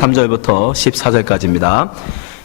3절부터 14절까지입니다.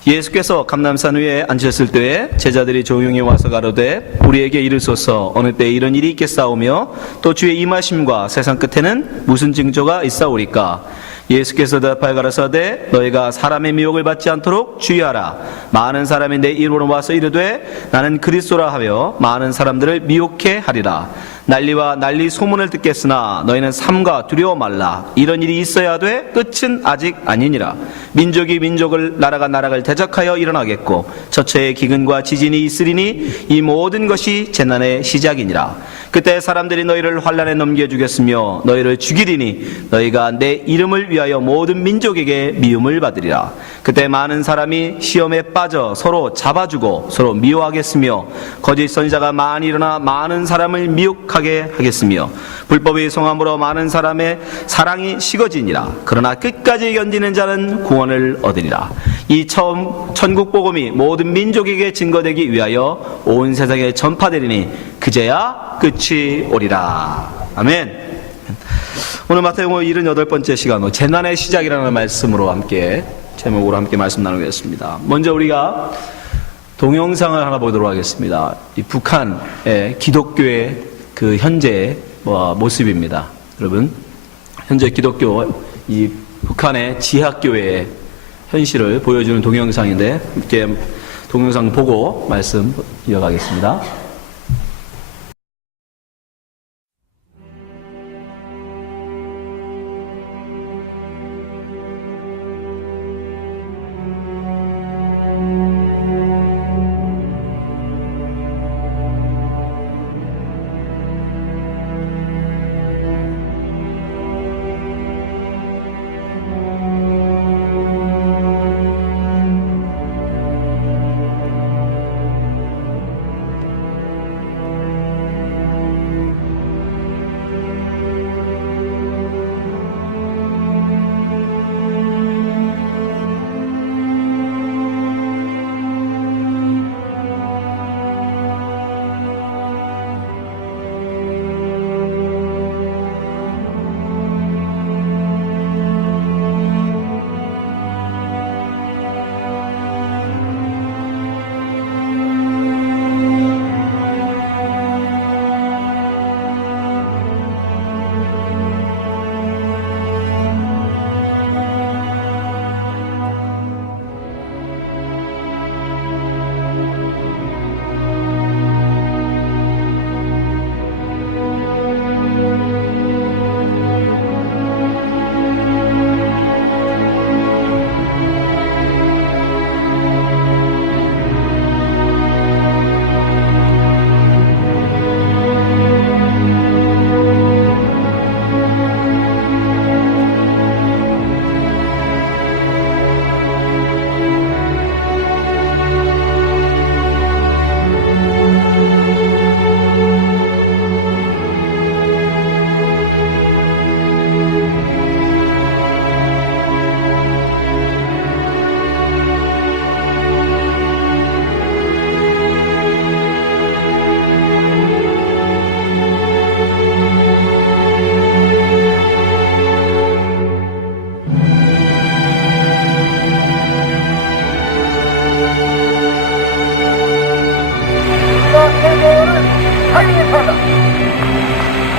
예수께서 감람산 위에 앉으셨을 때에 제자들이 조용히 와서 가로되 우리에게 이르소서 어느 때에 이런 일이 있겠사오며 또 주의 임하심과 세상 끝에는 무슨 징조가 있사오리까? 예수께서 대답하여 가라사대 너희가 사람의 미혹을 받지 않도록 주의하라. 많은 사람이 내 이름으로 와서 이르되 나는 그리스도라 하며 많은 사람들을 미혹해 하리라. 난리와 난리 소문을 듣겠으나 너희는 삼가 두려워 말라. 이런 일이 있어야 돼 끝은 아직 아니니라. 민족이 민족을 나라가 나라를 대적하여 일어나겠고 저처에 기근과 지진이 있으리니 이 모든 것이 재난의 시작이니라. 그때 사람들이 너희를 환난에 넘겨주겠으며 너희를 죽이리니 너희가 내 이름을 위하여 모든 민족에게 미움을 받으리라. 그때 많은 사람이 시험에 빠져 서로 잡아주고 서로 미워하겠으며 거짓 선지자가 많이 일어나 많은 사람을 미혹하게 하겠으며 불법의 성함으로 많은 사람의 사랑이 식어지니라. 그러나 끝까지 견디는 자는 구원을 얻으리라. 이 처음 천국 복음이 모든 민족에게 증거되기 위하여 온 세상에 전파되리니 그제야 끝이 오리라. 아멘. 오늘 마태복음 78번째 시간으로 재난의 시작이라는 말씀으로 함께 제목으로 함께 말씀 나누겠습니다. 먼저 우리가 동영상을 하나 보도록 하겠습니다. 이 북한의 기독교의 그 현재 모습입니다. 여러분, 현재 기독교 이 북한의 지하교회의 현실을 보여주는 동영상인데 이렇게 동영상 보고 말씀 이어가겠습니다.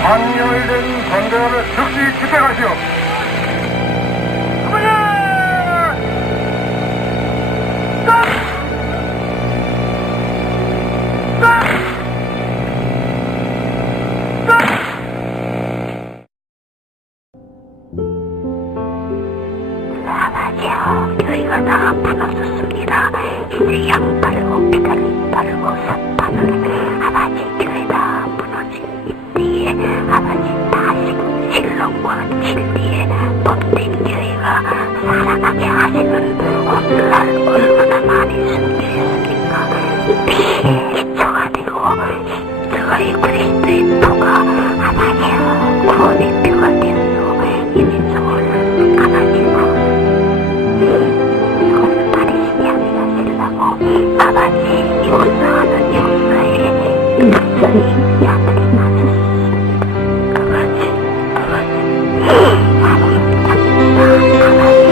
방열된 관대함을 즉시 집행하시오. 아버지요, 교회가 다 무너졌습니다. 이제 양 팔고 피달리 팔고 삽 파는 아버지 교회 다 무너진 이때에 아버지 다시 신론과 진리에 본된 교회가 살아나게 하시는 오늘날 얼마나 많이 숨겨있습니까? 이 피에 기초가 되고 저의 그리스도의 표가 아버지요 구원의 표가 되어서 이 민족을 아버지고 이곳을 파리시게 하시려고 아버지 역사하는 역사에 일선이 야들이 맞았습니다. 아버지 사랑합니다. 아버지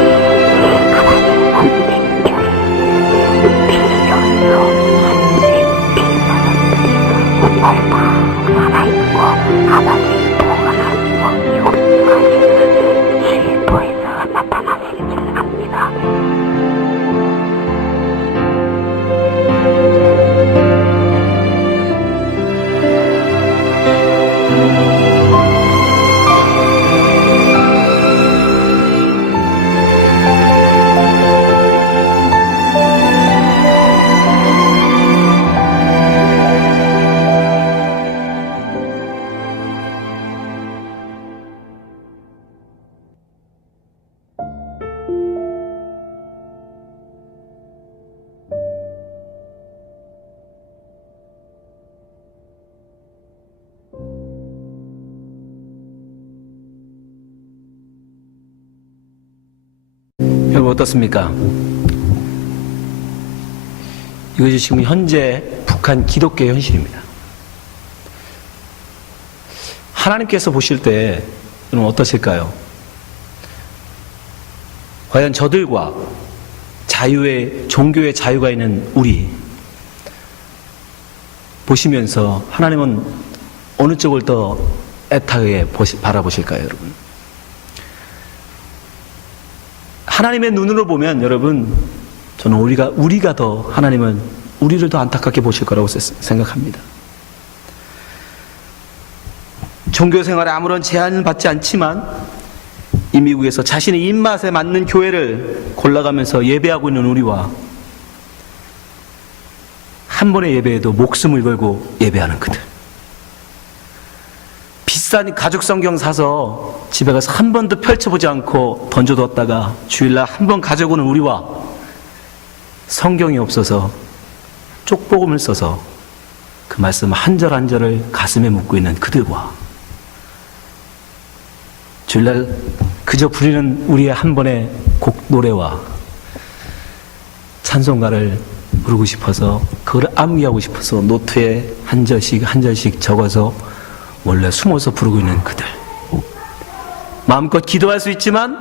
여러분 어떻습니까? 이것이 지금 현재 북한 기독교의 현실입니다. 하나님께서 보실 때 여러분 어떠실까요? 과연 저들과 자유의, 종교의 자유가 있는 우리 보시면서 하나님은 어느 쪽을 더 애타게 바라보실까요, 여러분? 하나님의 눈으로 보면 여러분, 저는 우리가 더 하나님은 우리를 더 안타깝게 보실 거라고 생각합니다. 종교 생활에 아무런 제한을 받지 않지만 이 미국에서 자신의 입맛에 맞는 교회를 골라가면서 예배하고 있는 우리와 한 번의 예배에도 목숨을 걸고 예배하는 그들, 비싼 가죽 성경 사서 집에 가서 한 번도 펼쳐보지 않고 던져뒀다가 주일날 한 번 가져오는 우리와 성경이 없어서 쪽복음을 써서 그 말씀 한 절 한 절을 가슴에 묻고 있는 그들과 주일날 그저 부리는 우리의 한 번의 곡 노래와 찬송가를 부르고 싶어서 그걸 암기하고 싶어서 노트에 한 절씩 한 절씩 적어서 원래 숨어서 부르고 있는 그들, 마음껏 기도할 수 있지만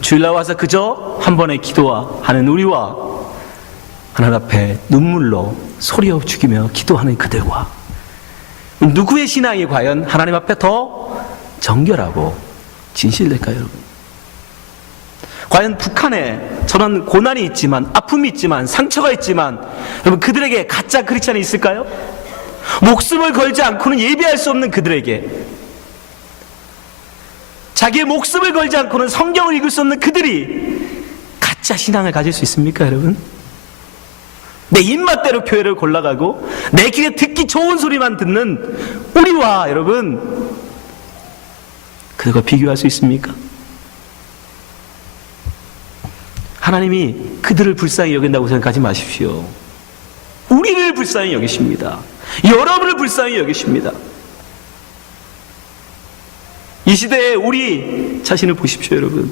주일날 와서 그저 한 번의 기도와 하는 우리와 하나님 앞에 눈물로 소리を죽이며 기도하는 그들과 누구의 신앙이 과연 하나님 앞에 더 정결하고 진실될까요, 여러분? 과연 북한에 저런 고난이 있지만, 아픔이 있지만, 상처가 있지만, 여러분 그들에게 가짜 크리스찬이 있을까요? 목숨을 걸지 않고는 예배할 수 없는 그들에게, 자기의 목숨을 걸지 않고는 성경을 읽을 수 없는 그들이 가짜 신앙을 가질 수 있습니까, 여러분? 내 입맛대로 교회를 골라가고 내 귀에 듣기 좋은 소리만 듣는 우리와 여러분, 그들과 비교할 수 있습니까? 하나님이 그들을 불쌍히 여긴다고 생각하지 마십시오. 우리를 불쌍히 여기십니다. 여러분을 불쌍히 여기십니다. 이 시대에 우리 자신을 보십시오, 여러분.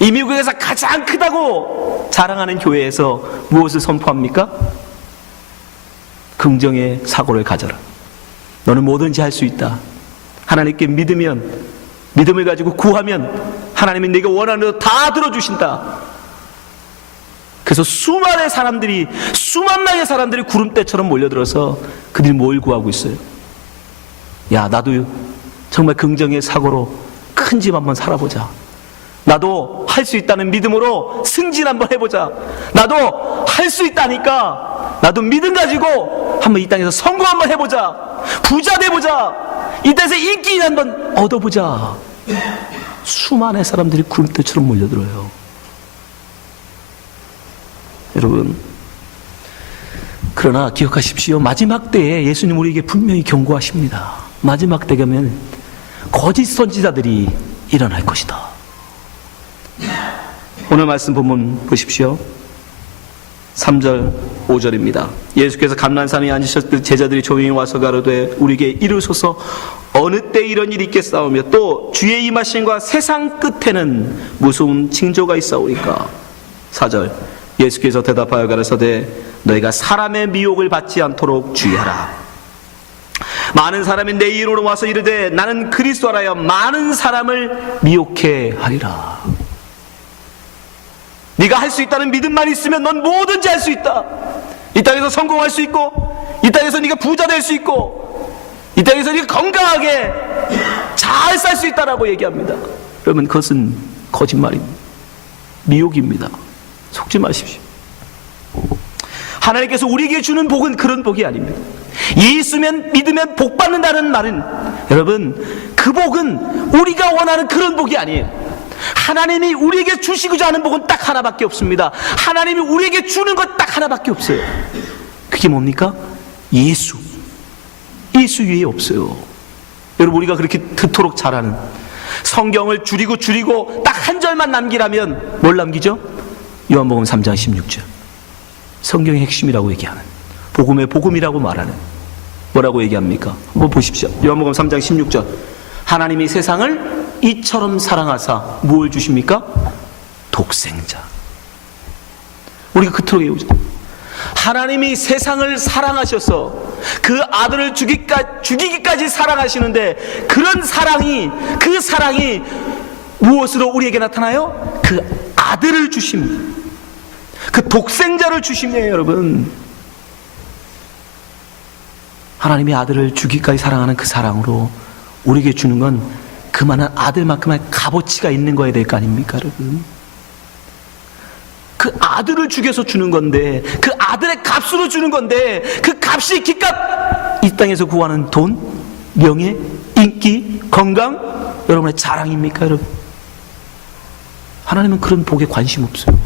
이 미국에서 가장 크다고 자랑하는 교회에서 무엇을 선포합니까? 긍정의 사고를 가져라. 너는 뭐든지 할 수 있다. 하나님께 믿음을 가지고 구하면 하나님이 네가 원하는 대로 다 들어주신다. 그래서 수만 명의 사람들이 구름대처럼 몰려들어서 그들이 뭘 구하고 있어요? 야, 나도 정말 긍정의 사고로 큰 집 한번 살아보자. 나도 할 수 있다는 믿음으로 승진 한번 해보자. 나도 할 수 있다니까 나도 믿음 가지고 한번 이 땅에서 성공 한번 해보자. 부자 돼보자. 이 땅에서 인기 한번 얻어보자. 수많은 사람들이 구름대처럼 몰려들어요. 여러분, 그러나 기억하십시오. 마지막 때에 예수님 우리에게 분명히 경고하십니다. 마지막 때 가면 거짓 선지자들이 일어날 것이다. 오늘 말씀 본문 보십시오. 3절 5절입니다. 예수께서 감난산에 앉으셨을 때 제자들이 조용히 와서 가로되 우리에게 이르소서 어느 때 이런 일이 있겠사오며 또 주의 임하심과 세상 끝에는 무서운 징조가 있사오리까. 4절 예수께서 대답하여 가라사대 너희가 사람의 미혹을 받지 않도록 주의하라. 많은 사람이 내 이름으로 와서 이르되 나는 그리스도라여 많은 사람을 미혹해 하리라. 네가 할 수 있다는 믿음만 있으면 넌 뭐든지 할 수 있다. 이 땅에서 성공할 수 있고, 이 땅에서 네가 부자 될 수 있고, 이 땅에서 네가 건강하게 잘 살 수 있다라고 얘기합니다. 여러분, 그것은 거짓말입니다. 미혹입니다. 속지 마십시오. 하나님께서 우리에게 주는 복은 그런 복이 아닙니다. 예수면 믿으면 복 받는다는 말은 여러분, 그 복은 우리가 원하는 그런 복이 아니에요. 하나님이 우리에게 주시고자 하는 복은 딱 하나밖에 없습니다. 하나님이 우리에게 주는 것 딱 하나밖에 없어요. 그게 뭡니까? 예수 외에 없어요. 여러분, 우리가 그렇게 듣도록 잘하는 성경을 줄이고 딱 한 절만 남기라면 뭘 남기죠? 요한복음 3장 16절, 성경의 핵심이라고 얘기하는, 복음의 복음이라고 말하는, 뭐라고 얘기합니까? 한번 보십시오. 요한복음 3장 16절 하나님이 세상을 이처럼 사랑하사 무엇을 주십니까? 독생자. 우리가 그토록 외우죠. 하나님이 세상을 사랑하셔서 그 아들을 죽이기까지 사랑하시는데 그 사랑이 무엇으로 우리에게 나타나요? 그 아들을 주십니다. 그 독생자를 주십니다. 여러분, 하나님이 아들을 주기까지 사랑하는 그 사랑으로 우리에게 주는 건 그만한 아들만큼의 값어치가 있는 거야 될 거 아닙니까, 여러분? 그 아들을 죽여서 주는 건데, 그 아들의 값으로 주는 건데, 그 값이 기값, 이 땅에서 구하는 돈, 명예, 인기, 건강, 여러분의 자랑입니까, 여러분? 하나님은 그런 복에 관심 없어요.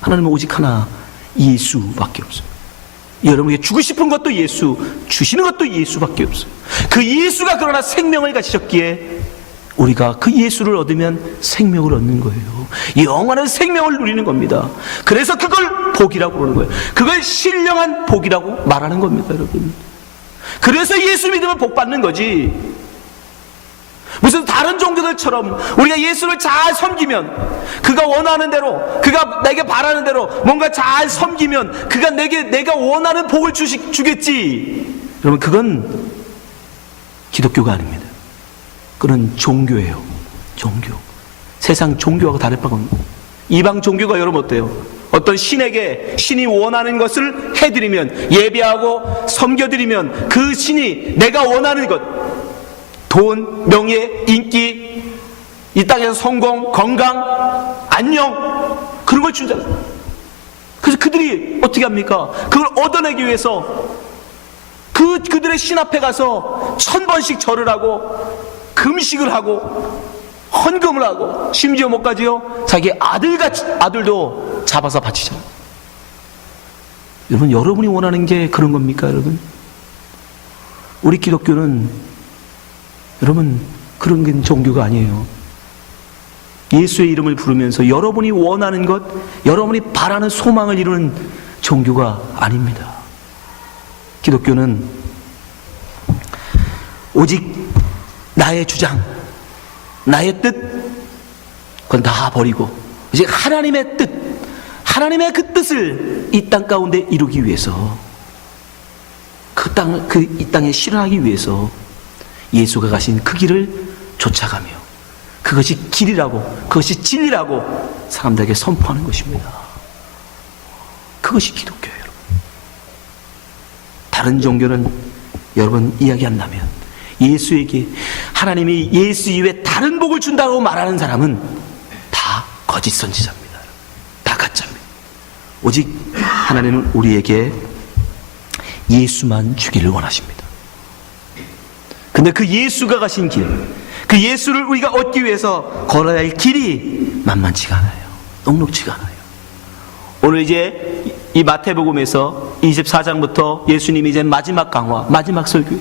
하나님은 오직 하나, 예수밖에 없어요. 여러분에게 주고 싶은 것도 예수, 주시는 것도 예수밖에 없어요. 그 예수가 그러나 생명을 가지셨기에 우리가 그 예수를 얻으면 생명을 얻는 거예요. 영원한 생명을 누리는 겁니다. 그래서 그걸 복이라고 그러는 거예요. 그걸 신령한 복이라고 말하는 겁니다, 여러분. 그래서 예수 믿으면 복 받는 거지. 무슨 다른 종교들처럼 우리가 예수를 잘 섬기면, 그가 원하는 대로, 그가 내게 바라는 대로 뭔가 잘 섬기면 그가 내가 원하는 복을 주겠지. 여러분, 그건 기독교가 아닙니다. 그건 종교예요. 종교. 세상 종교하고 다를 바가 없는 거예요. 이방 종교가 여러분 어때요? 어떤 신에게 신이 원하는 것을 해드리면, 예배하고 섬겨드리면 그 신이 내가 원하는 것, 돈, 명예, 인기, 이 땅에서 성공, 건강, 안녕, 그런 걸 주잖아요. 그래서 그들이 어떻게 합니까? 그걸 얻어내기 위해서 그들의 신 앞에 가서 1000번씩 절을 하고 금식을 하고 헌금을 하고, 심지어 뭐까지요? 자기 아들도 잡아서 바치잖아요. 여러분, 여러분이 원하는 게 그런 겁니까, 여러분? 우리 기독교는 여러분 그런 게 종교가 아니에요. 예수의 이름을 부르면서 여러분이 원하는 것, 여러분이 바라는 소망을 이루는 종교가 아닙니다. 기독교는 오직 나의 주장, 나의 뜻, 그건 다 버리고 이제 하나님의 뜻, 하나님의 그 뜻을 이 땅 가운데 이루기 위해서, 이 땅에 실현하기 위해서 예수가 가신 그 길을 쫓아가며 그것이 길이라고, 그것이 진리라고 사람들에게 선포하는 것입니다. 그것이 기독교예요, 여러분. 다른 종교는 여러분 이야기한다면, 예수에게 하나님이 예수 이외에 다른 복을 준다고 말하는 사람은 다 거짓 선지자입니다. 다 가짜입니다. 오직 하나님은 우리에게 예수만 주기를 원하십니다. 근데 그 예수가 가신 길, 그 예수를 우리가 얻기 위해서 걸어야 할 길이 만만치가 않아요. 녹록지가 않아요. 오늘 이제 이 마태복음에서 24장부터 예수님이 이제 마지막 강화, 마지막 설교,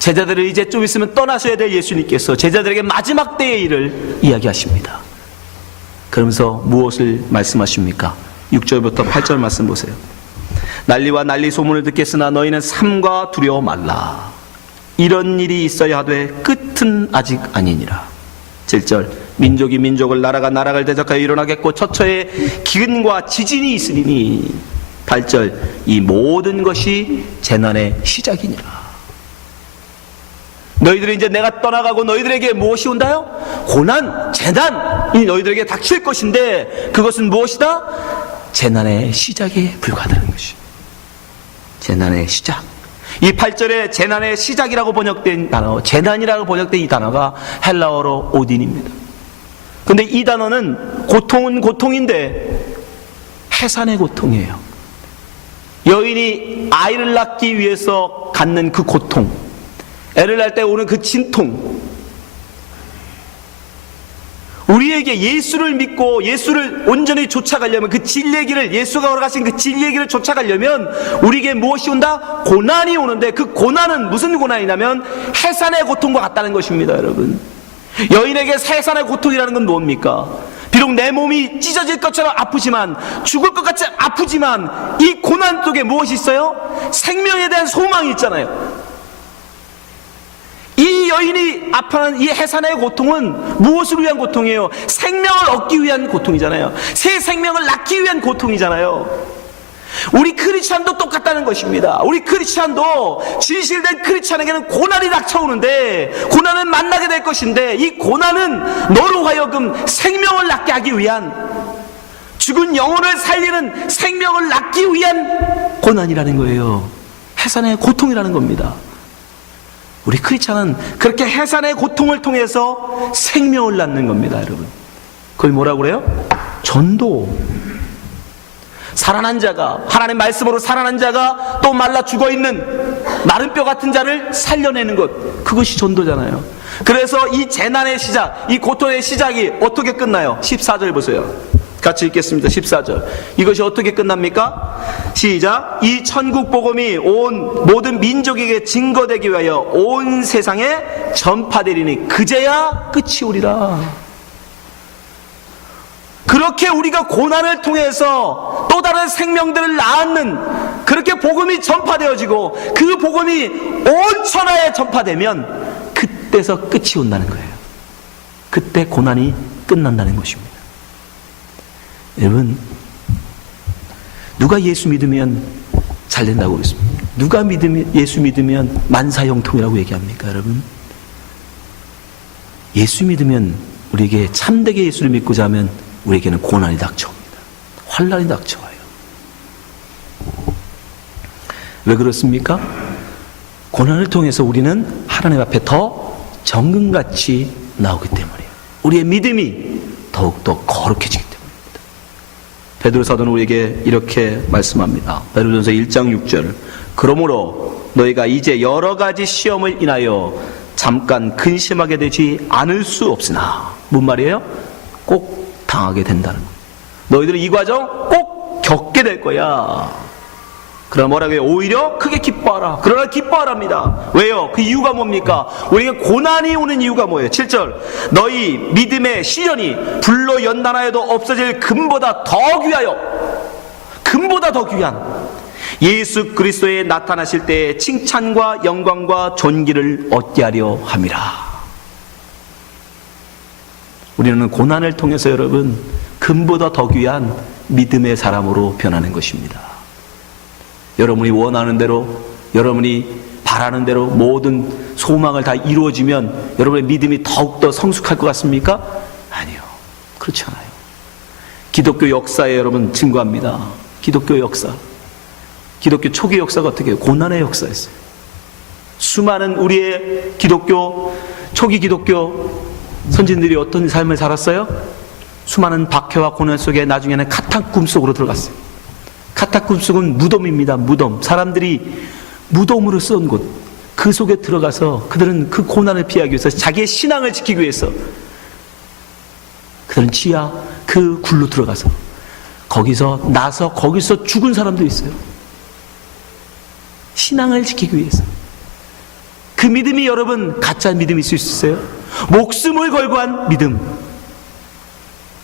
제자들을 이제 좀 있으면 떠나셔야 될 예수님께서 제자들에게 마지막 때의 일을 이야기하십니다. 그러면서 무엇을 말씀하십니까? 6절부터 8절 말씀 보세요. 난리와 난리 소문을 듣겠으나 너희는 삼가 두려워 말라. 이런 일이 있어야 하되 끝은 아직 아니니라. 7절, 민족이 민족을, 나라가 나라를 대적하여 일어나겠고 처처에 기근과 지진이 있으리니. 8절, 이 모든 것이 재난의 시작이니라. 너희들이 이제 내가 떠나가고 너희들에게 무엇이 온다요? 고난, 재난이 너희들에게 닥칠 것인데, 그것은 무엇이다? 재난의 시작에 불과하다는 것이. 재난의 시작. 이 8절에 재난의 시작이라고 번역된 단어, 재난이라고 번역된 이 단어가 헬라어로 오딘입니다. 근데 이 단어는 고통은 고통인데 해산의 고통이에요. 여인이 아이를 낳기 위해서 갖는 그 고통, 애를 낳을 때 오는 그 진통, 우리에게 예수를 믿고 예수를 온전히 쫓아가려면, 그 진리의 길을, 예수가 걸어가신 그 진리의 길을 쫓아가려면 우리에게 무엇이 온다? 고난이 오는데, 그 고난은 무슨 고난이냐면 해산의 고통과 같다는 것입니다, 여러분. 여인에게 해산의 고통이라는 건 뭡니까? 비록 내 몸이 찢어질 것처럼 아프지만, 죽을 것 같이 아프지만, 이 고난 속에 무엇이 있어요? 생명에 대한 소망이 있잖아요. 이 여인이 아파하는 이 해산의 고통은 무엇을 위한 고통이에요? 생명을 얻기 위한 고통이잖아요. 새 생명을 낳기 위한 고통이잖아요. 우리 크리스찬도 똑같다는 것입니다. 우리 크리스찬도 진실된 크리스찬에게는 고난이 닥쳐오는데, 고난은 만나게 될 것인데, 이 고난은 너로 하여금 생명을 낳게 하기 위한, 죽은 영혼을 살리는 생명을 낳기 위한 고난이라는 거예요. 해산의 고통이라는 겁니다. 우리 크리스찬은 그렇게 해산의 고통을 통해서 생명을 낳는 겁니다, 여러분. 그걸 뭐라고 그래요? 전도. 살아난 자가, 하나님의 말씀으로 살아난 자가 또 말라 죽어있는 마른 뼈 같은 자를 살려내는 것, 그것이 전도잖아요. 그래서 이 재난의 시작, 이 고통의 시작이 어떻게 끝나요? 14절 보세요. 같이 읽겠습니다. 14절. 이것이 어떻게 끝납니까? 시작. 이 천국 복음이 온 모든 민족에게 증거되기 위하여 온 세상에 전파되리니 그제야 끝이 오리라. 그렇게 우리가 고난을 통해서 또 다른 생명들을 낳는, 그렇게 복음이 전파되어지고 그 복음이 온 천하에 전파되면 그때서 끝이 온다는 거예요. 그때 고난이 끝난다는 것입니다. 여러분, 누가 예수 믿으면 잘 된다고 그랬습니까? 누가 예수 믿으면 만사형통이라고 얘기합니까, 여러분? 예수 믿으면, 우리에게 참되게 예수를 믿고자 하면 우리에게는 고난이 닥쳐옵니다. 환난이 닥쳐와요. 왜 그렇습니까? 고난을 통해서 우리는 하나님 앞에 더 정금같이 나오기 때문이에요. 우리의 믿음이 더욱더 거룩해지기 때문입니다. 베드로 사도는 우리에게 이렇게 말씀합니다. 베드로전서 1장 6절. 그러므로 너희가 이제 여러 가지 시험을 인하여 잠깐 근심하게 되지 않을 수 없으나, 뭔 말이에요? 꼭 당하게 된다는 거예요. 너희들은 이 과정 꼭 겪게 될 거야. 그러나 뭐라고 해요? 오히려 크게 기뻐하라. 그러나 기뻐하랍니다. 왜요? 그 이유가 뭡니까? 우리에게 고난이 오는 이유가 뭐예요? 7절. 너희 믿음의 시련이 불로 연단하여도 없어질 금보다 더 귀하여, 금보다 더 귀한 예수 그리스도에 나타나실 때의 칭찬과 영광과 존귀를 얻게 하려 함이라. 우리는 고난을 통해서 여러분, 금보다 더 귀한 믿음의 사람으로 변하는 것입니다. 여러분이 원하는 대로, 여러분이 바라는 대로 모든 소망을 다 이루어지면 여러분의 믿음이 더욱더 성숙할 것 같습니까? 아니요, 그렇지 않아요. 기독교 역사에 여러분 증거합니다. 기독교 역사, 기독교 초기 역사가 어떻게 해요? 고난의 역사였어요. 수많은 우리의 기독교, 초기 기독교 선진들이 어떤 삶을 살았어요? 수많은 박해와 고난 속에 나중에는 카타쿰 속으로 들어갔어요. 카타쿰 속은 무덤입니다. 무덤. 사람들이 무덤으로 쓴 곳, 그 속에 들어가서 그들은 그 고난을 피하기 위해서, 자기의 신앙을 지키기 위해서 그들은 지하 그 굴로 들어가서 거기서 나서 거기서 죽은 사람도 있어요. 신앙을 지키기 위해서. 그 믿음이 여러분 가짜 믿음일 수 있어요? 목숨을 걸고 한 믿음.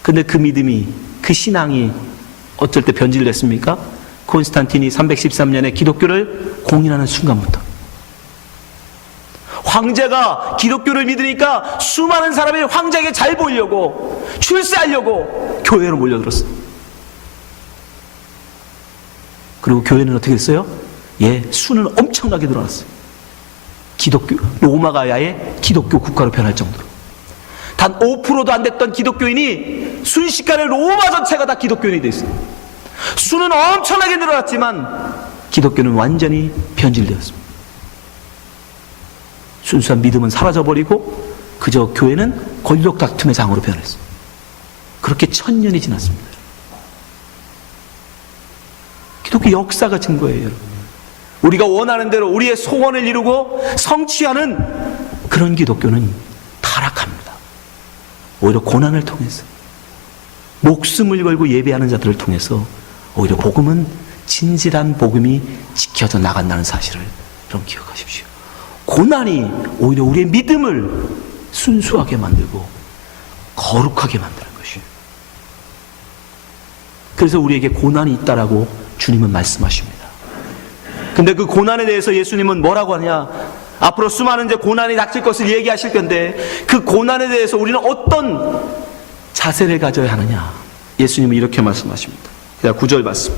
근데 그 믿음이, 그 신앙이 어쩔 때 변질됐습니까? 콘스탄틴이 313년에 기독교를 공인하는 순간부터 황제가 기독교를 믿으니까 수많은 사람이 황제에게 잘 보이려고, 출세하려고 교회로 몰려들었어요. 그리고 교회는 어떻게 됐어요? 수는 엄청나게 늘어났어요. 기독교, 로마가야의 기독교 국가로 변할 정도로. 단 5%도 안 됐던 기독교인이 순식간에 로마 전체가 다 기독교인이 됐어요. 수는 엄청나게 늘어났지만 기독교는 완전히 변질되었습니다. 순수한 믿음은 사라져버리고 그저 교회는 권력 다툼의 장으로 변했어요. 그렇게 1000년이 지났습니다. 기독교 역사가 증거예요, 여러분. 우리가 원하는 대로 우리의 소원을 이루고 성취하는 그런 기독교는 타락합니다. 오히려 고난을 통해서, 목숨을 걸고 예배하는 자들을 통해서 오히려 복음은, 진실한 복음이 지켜져 나간다는 사실을 여러분 기억하십시오. 고난이 오히려 우리의 믿음을 순수하게 만들고 거룩하게 만드는 것이에요. 그래서 우리에게 고난이 있다라고 주님은 말씀하십니다. 근데 그 고난에 대해서 예수님은 뭐라고 하냐? 앞으로 수많은 이제 고난이 닥칠 것을 얘기하실 건데 그 고난에 대해서 우리는 어떤 자세를 가져야 하느냐? 예수님은 이렇게 말씀하십니다. 자, 9절 말씀.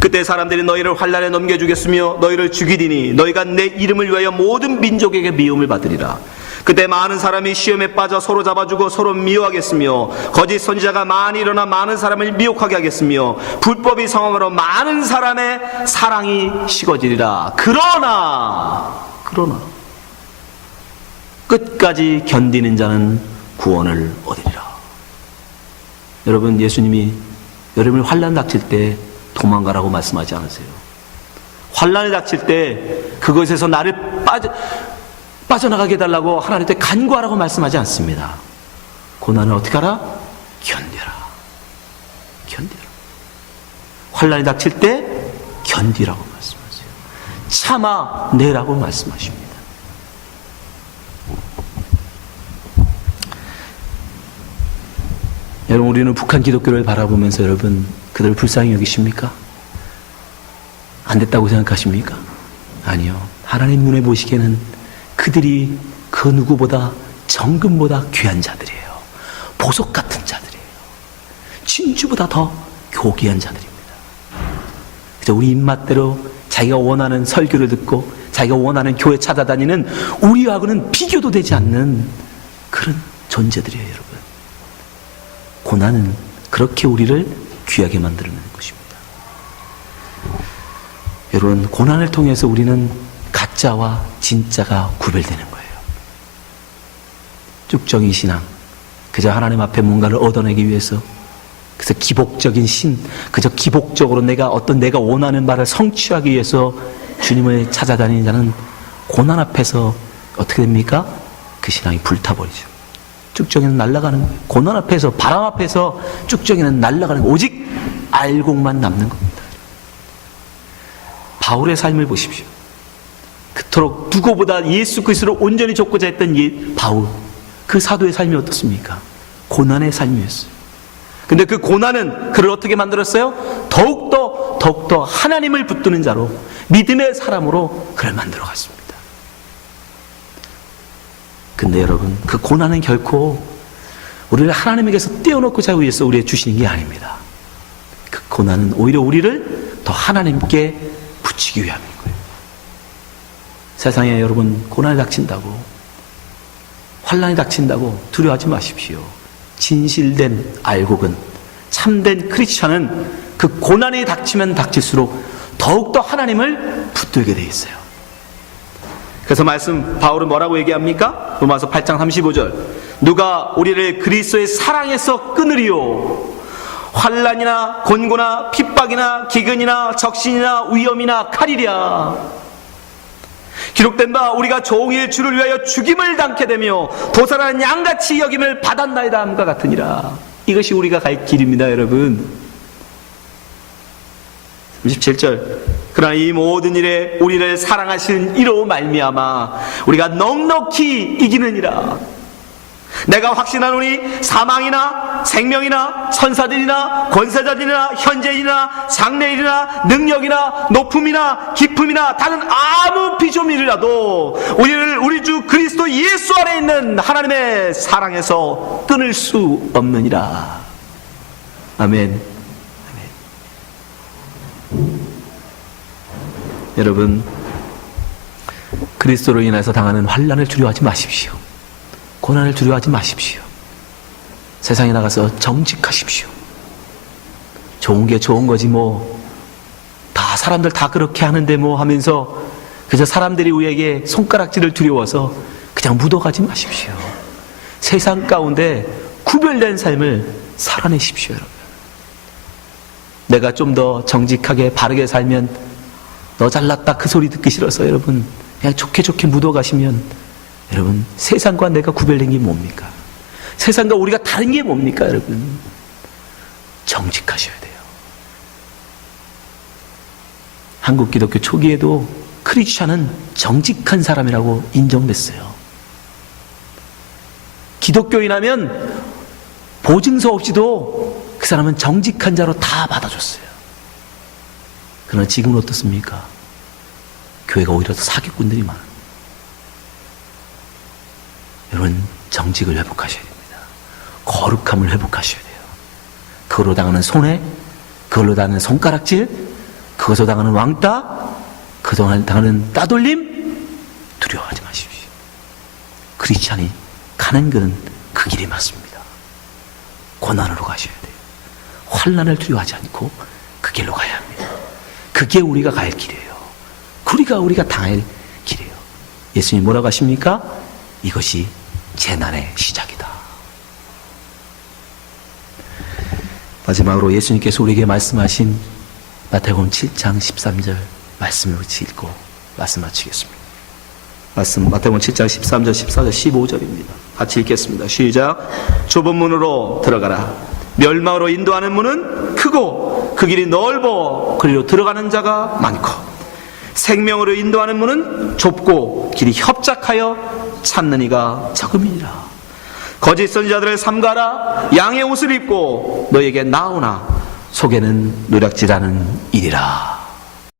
그때 사람들이 너희를 환난에 넘겨주겠으며 너희를 죽이리니 너희가 내 이름을 위하여 모든 민족에게 미움을 받으리라. 그때 많은 사람이 시험에 빠져 서로 잡아주고 서로 미워하겠으며 거짓 선지자가 많이 일어나 많은 사람을 미혹하게 하겠으며 불법이 성함으로 많은 사람의 사랑이 식어지리라. 그러나 끝까지 견디는 자는 구원을 얻으리라. 여러분, 예수님이 여러분을 환난 닥칠 때 도망가라고 말씀하지 않으세요. 환난이 닥칠 때 그것에서 나를 빠져나가게 해달라고 하나님께 간구하라고 말씀하지 않습니다. 고난을 어떻게 하라? 견뎌라. 환난이 닥칠 때 견디라고 말씀하세요. 참아내라고 말씀하십니다. 여러분, 우리는 북한 기독교를 바라보면서 여러분 그들을 불쌍히 여기십니까? 안 됐다고 생각하십니까? 아니요. 하나님 눈에 보시기에는 그들이 그 누구보다 정금보다 귀한 자들이에요. 보석 같은 자들이에요. 진주보다 더 고귀한 자들입니다. 그래서 우리 입맛대로 자기가 원하는 설교를 듣고 자기가 원하는 교회 찾아다니는 우리하고는 비교도 되지 않는 그런 존재들이에요, 여러분. 고난은 그렇게 우리를 귀하게 만드는 것입니다. 여러분, 고난을 통해서 우리는 가짜와 진짜가 구별되는 거예요. 쭉정이 신앙, 그저 하나님 앞에 뭔가를 얻어내기 위해서, 그래서 기복적인 그저 기복적으로 내가 원하는 바를 성취하기 위해서 주님을 찾아다니는 자는 고난 앞에서 어떻게 됩니까? 그 신앙이 불타버리죠. 쭉정이는 날아가는 거예요. 고난 앞에서, 바람 앞에서 쭉정이는 날아가는 거예요. 오직 알곡만 남는 겁니다. 바울의 삶을 보십시오. 그토록 누구보다 예수 그리스도를 온전히 좇고자 했던 바울, 그 사도의 삶이 어떻습니까? 고난의 삶이었어요. 근데 그 고난은 그를 어떻게 만들었어요? 더욱더 하나님을 붙드는 자로, 믿음의 사람으로 그를 만들어 갔습니다. 근데 여러분, 그 고난은 결코 우리를 하나님에게서 떼어놓고자 위해서 우리에게 주시는 게 아닙니다. 그 고난은 오히려 우리를 더 하나님께 붙이기 위함인 거예요. 세상에 여러분, 고난이 닥친다고, 환난이 닥친다고 두려워하지 마십시오. 진실된 알곡은, 참된 크리스천은 그 고난이 닥치면 닥칠수록 더욱더 하나님을 붙들게 돼 있어요. 그래서 바울은 뭐라고 얘기합니까? 로마서 8장 35절. 누가 우리를 그리스도의 사랑에서 끊으리요? 환난이나 곤고나 핍박이나 기근이나 적신이나 위험이나 칼이랴. 기록된 바 우리가 종일 주를 위하여 죽임을 당케 되며 도살하는 양같이 여김을 받았나이다 함과 같으니라. 이것이 우리가 갈 길입니다, 여러분. 37절. 그러나 이 모든 일에 우리를 사랑하시는 이로 말미암아 우리가 넉넉히 이기느니라. 내가 확신하노니 사망이나 생명이나 천사들이나 권세자들이나 현재이나 장래일이나 능력이나 높음이나 깊음이나 다른 아무 비조물이라도 우리를 우리 주 그리스도 예수 안에 있는 하나님의 사랑에서 끊을 수 없느니라. 아멘. 여러분, 그리스도로 인해서 당하는 환난을 두려워하지 마십시오. 고난을 두려워하지 마십시오. 세상에 나가서 정직하십시오. 좋은 게 좋은 거지 다 사람들 다 그렇게 하는데 하면서 그저 사람들이 우리에게 손가락질을 두려워서 그냥 묻어가지 마십시오. 세상 가운데 구별된 삶을 살아내십시오, 여러분. 내가 좀 더 정직하게 바르게 살면 너 잘났다 그 소리 듣기 싫어서 여러분 그냥 좋게 묻어가시면 여러분 세상과 내가 구별된 게 뭡니까? 세상과 우리가 다른 게 뭡니까, 여러분? 정직하셔야 돼요. 한국 기독교 초기에도 크리스찬은 정직한 사람이라고 인정됐어요. 기독교인 하면 보증서 없이도 그 사람은 정직한 자로 다 받아줬어요. 그러나 지금은 어떻습니까? 교회가 오히려 더 사기꾼들이 많아요. 여러분 정직을 회복하셔야 됩니다. 거룩함을 회복하셔야 돼요. 그걸로 당하는 손해, 그걸로 당하는 손가락질, 그것으로 당하는 왕따, 그동안 당하는 따돌림 두려워하지 마십시오. 크리스찬이 가는 길은 그 길이 맞습니다. 고난으로 가셔야 돼요. 환난을 두려워하지 않고 그 길로 가야 합니다. 그게 우리가 갈 길이에요. 우리가 당할 길이에요. 예수님이 뭐라고 하십니까? 이것이 재난의 시작이다. 마지막으로 예수님께서 우리에게 말씀하신 마태복음 7장 13절 말씀을 읽고 말씀 마치겠습니다. 마태복음 7장 13절, 14절, 15절입니다. 같이 읽겠습니다. 시작. 좁은 문으로 들어가라. 멸망으로 인도하는 문은 크고 그 길이 넓어 그리로 들어가는 자가 많고, 생명으로 인도하는 문은 좁고 길이 협착하여 찾는 이가 적음이니라. 거짓 선지자들을 삼가라. 양의 옷을 입고 너에게 나오나 속에는 노략질하는 일이라.